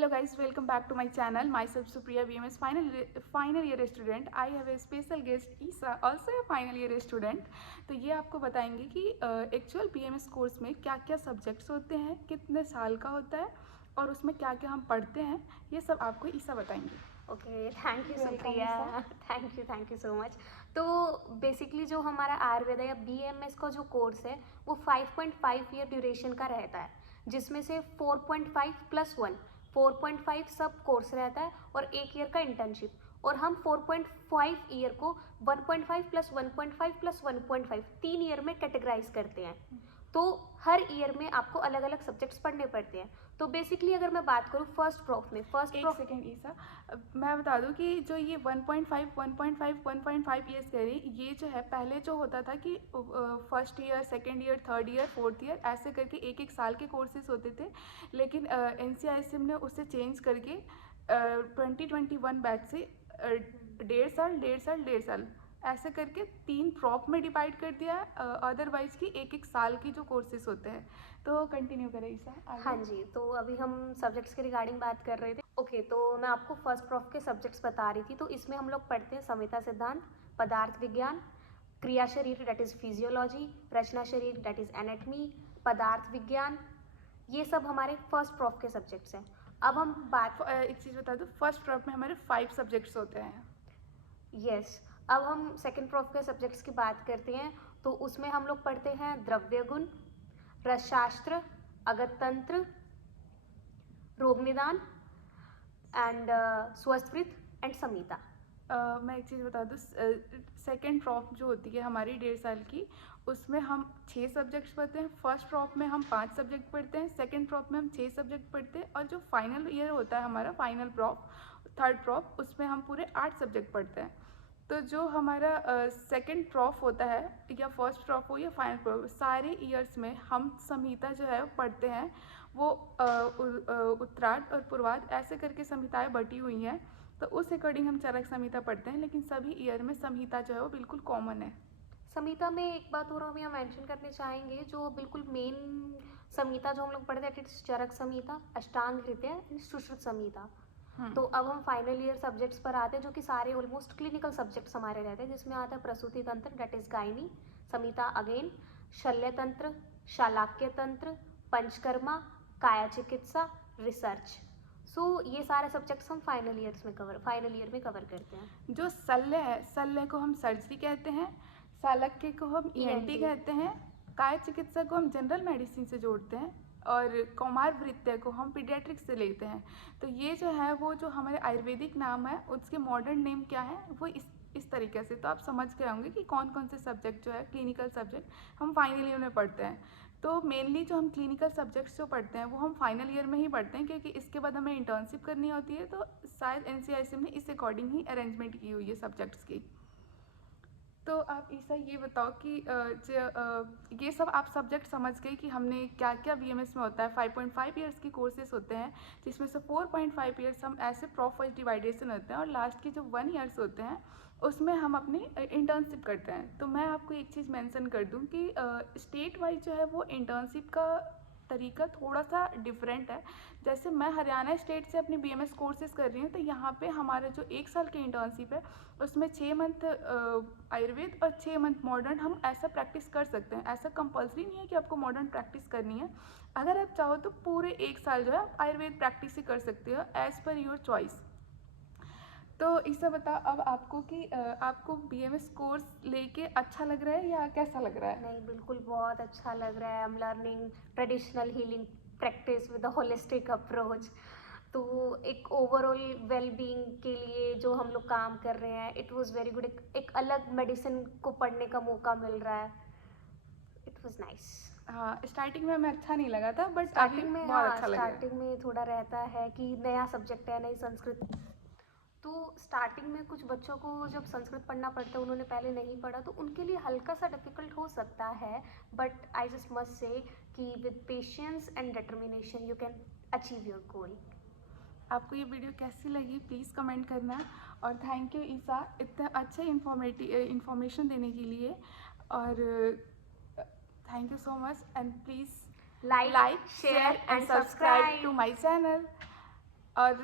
Hello guys, welcome back to my channel. Myself Supriya BMS final year student. I have a special guest Isa, also a final year student. तो ये आपको बताएंगे कि actual BMS course में क्या क्या subjects होते हैं, कितने साल का होता है और उसमें क्या क्या हम पढ़ते हैं, ये सब आपको ईसा बताएंगे। Okay, thank you Welcome, Supriya. Isa. Thank you so much. तो बेसिकली जो हमारा आयुर्वेदा या बीएमएस का जो कोर्स है वो 5.5 ईयर ड्यूरेशन का रहता है, जिसमें से 4.5 प्लस 1 4.5 सब कोर्स रहता है और 1 ईयर का इंटर्नशिप। और हम 4.5 ईयर को 1.5 प्लस 1.5 प्लस 1.5 3 ईयर में कैटेगराइज करते हैं। तो हर ईयर में आपको अलग अलग सब्जेक्ट्स पढ़ने पड़ते हैं। तो बेसिकली अगर मैं बात करूँ फर्स्ट प्रॉफ में, एक सेकेंड ईसा, मैं बता दूं कि जो ये 1.5 ईयर्स कह रही, ये जो है पहले जो होता था कि first year, second year, third year, fourth year ऐसे करके एक एक साल के कोर्सेज होते थे। लेकिन NCISM ने उससे चेंज करके 2021 बैच से 1.5 साल ऐसे करके 3 प्रॉप में डिवाइड कर दिया है। अदरवाइज की एक एक साल की जो कोर्सेज होते हैं। तो कंटिन्यू करें ईसा आगे। हाँ जी, तो अभी हम सब्जेक्ट्स के रिगार्डिंग बात कर रहे थे। ओके, तो मैं आपको फर्स्ट प्रॉफ के सब्जेक्ट्स बता रही थी। तो इसमें हम लोग पढ़ते हैं संहिता सिद्धांत, पदार्थ विज्ञान, क्रिया शरीर डेट इज़ फिजियोलॉजी, रचना शरीर डेट इज़ एनेटमी, पदार्थ विज्ञान। ये सब हमारे फर्स्ट प्रॉफ के सब्जेक्ट्स हैं। अब हम बात एक चीज़ बता दूँ, फर्स्ट प्रॉप में हमारे 5 सब्जेक्ट्स होते हैं। यस, अब हम सेकेंड प्रॉफ के सब्जेक्ट्स की बात करते हैं। तो उसमें हम लोग पढ़ते हैं द्रव्य गुण, रसशास्त्र, अगतंत्र, रोग निदान एंड स्वस्कृत एंड संहिता। मैं एक चीज़ बता दूँ, सेकेंड प्रॉप जो होती है हमारी 1.5 साल की, उसमें हम 6 सब्जेक्ट्स पढ़ते हैं। फर्स्ट प्रॉप में हम 5 सब्जेक्ट पढ़ते हैं, सेकेंड प्रॉप में हम 6 सब्जेक्ट पढ़ते हैं, और जो फाइनल ईयर होता है हमारा फाइनल प्रॉप, थर्ड प्रॉप, उसमें हम पूरे 8 सब्जेक्ट पढ़ते हैं। तो जो हमारा सेकेंड प्रॉप होता है, या फर्स्ट प्रॉप हो या फाइनल प्रॉप, सारे ईयर्स में हम संहिता जो है पढ़ते हैं। वो उत्तरार्ध और पूर्वार्ध ऐसे करके संहिताएं बटी हुई हैं। तो उस अकॉर्डिंग हम चरक संहिता पढ़ते हैं, लेकिन सभी ईयर में संहिता जो है वो बिल्कुल कॉमन है। संहिता में एक बात और हम यहाँ मेंशन करने चाहेंगे, जो बिल्कुल मेन संहिता जो हम लोग पढ़ते हैं इट्स चरक संहिता, अष्टांग हृदय एंड सुश्रुत संहिता। तो अब हम फाइनल ईयर सब्जेक्ट्स पर आते हैं, जो कि सारे ऑलमोस्ट क्लिनिकल सब्जेक्ट्स हमारे रहते हैं, जिसमें आता है प्रसूति तंत्र डेट इज गायनी, संहिता अगेन, शल्य तंत्र, शालाक्य तंत्र, पंचकर्मा, काया चिकित्सा, रिसर्च। सो ये सारे सब्जेक्ट्स हम फाइनल ईयर में कवर करते हैं। जो शल्य है, शल्य को हम सर्जरी कहते हैं, शालक्य को हम ENT कहते हैं, काय चिकित्सा को हम जनरल मेडिसिन से जोड़ते हैं, और कौमार वृत्य को हम पीडियाट्रिक्स से लेते हैं। तो ये जो है वो जो हमारे आयुर्वेदिक नाम है, उसके मॉडर्न नेम क्या है वो इस तरीके से। तो आप समझ गए होंगे कि कौन कौन से सब्जेक्ट जो है क्लिनिकल सब्जेक्ट हम फाइनल ईयर में पढ़ते हैं। तो मेनली जो हम क्लिनिकल सब्जेक्ट्स जो पढ़ते हैं वो हम फाइनल ईयर में ही पढ़ते हैं, क्योंकि इसके बाद हमें इंटर्नशिप करनी होती है। तो शायद NCISM ने इस अकॉर्डिंग ही अरेंजमेंट की हुई है सब्जेक्ट्स की। तो आप ईसा ये बताओ कि ये सब आप सब्जेक्ट समझ गए कि हमने क्या क्या BMS में होता है। 5.5 ईयर्स की कोर्सेज होते हैं, जिसमें से 4.5 ईयर्स हम ऐसे प्रॉपर डिवाइडेशन होते हैं, और लास्ट के जो 1 ईयर्स होते हैं उसमें हम अपनी इंटर्नशिप करते हैं। तो मैं आपको एक चीज़ मेंशन कर दूं कि स्टेट वाइज जो है वो इंटर्नशिप का तरीका थोड़ा सा डिफरेंट है। जैसे मैं हरियाणा स्टेट से अपनी BMS कोर्सेज कर रही हूँ, तो यहाँ पे हमारा जो 1 साल की इंटर्नशिप है उसमें 6 मंथ आयुर्वेद और 6 मंथ मॉडर्न हम ऐसा प्रैक्टिस कर सकते हैं। ऐसा कंपलसरी नहीं है कि आपको मॉडर्न प्रैक्टिस करनी है। अगर आप चाहो तो पूरे 1 साल जो है आप आयुर्वेद प्रैक्टिस ही कर सकते हो, एज़ पर योर चॉइस। तो इससे बता अब आपको कि आपको BMS कोर्स लेके अच्छा लग रहा है या कैसा लग रहा है? नहीं, बिल्कुल बहुत अच्छा लग रहा है। I am learning traditional healing practice with a holistic approach. तो एक ओवरऑल वेलबींग के लिए जो हम लोग काम कर रहे हैं, इट वाज वेरी गुड। एक अलग मेडिसिन को पढ़ने का मौका मिल रहा है। It was nice. हाँ, स्टार्टिंग में हमें अच्छा नहीं लगा था, बट अभी स्टार्टिंग में, बहुत हाँ, अच्छा लग रहा है। स्टार्टिंग में थोड़ा रहता है कि नया सब्जेक्ट है, नई संस्कृत। तो स्टार्टिंग में कुछ बच्चों को जब संस्कृत पढ़ना पड़ता है, उन्होंने पहले नहीं पढ़ा, तो उनके लिए हल्का सा डिफिकल्ट हो सकता है। But I just must say कि with patience and determination you can achieve your goal. आपको ये वीडियो कैसी लगी प्लीज़ कमेंट करना, और थैंक यू ईसा इतने अच्छे इन्फॉर्मेशन देने के लिए। और thank you so much, and please like, like, share share and and subscribe subscribe. to my channel. और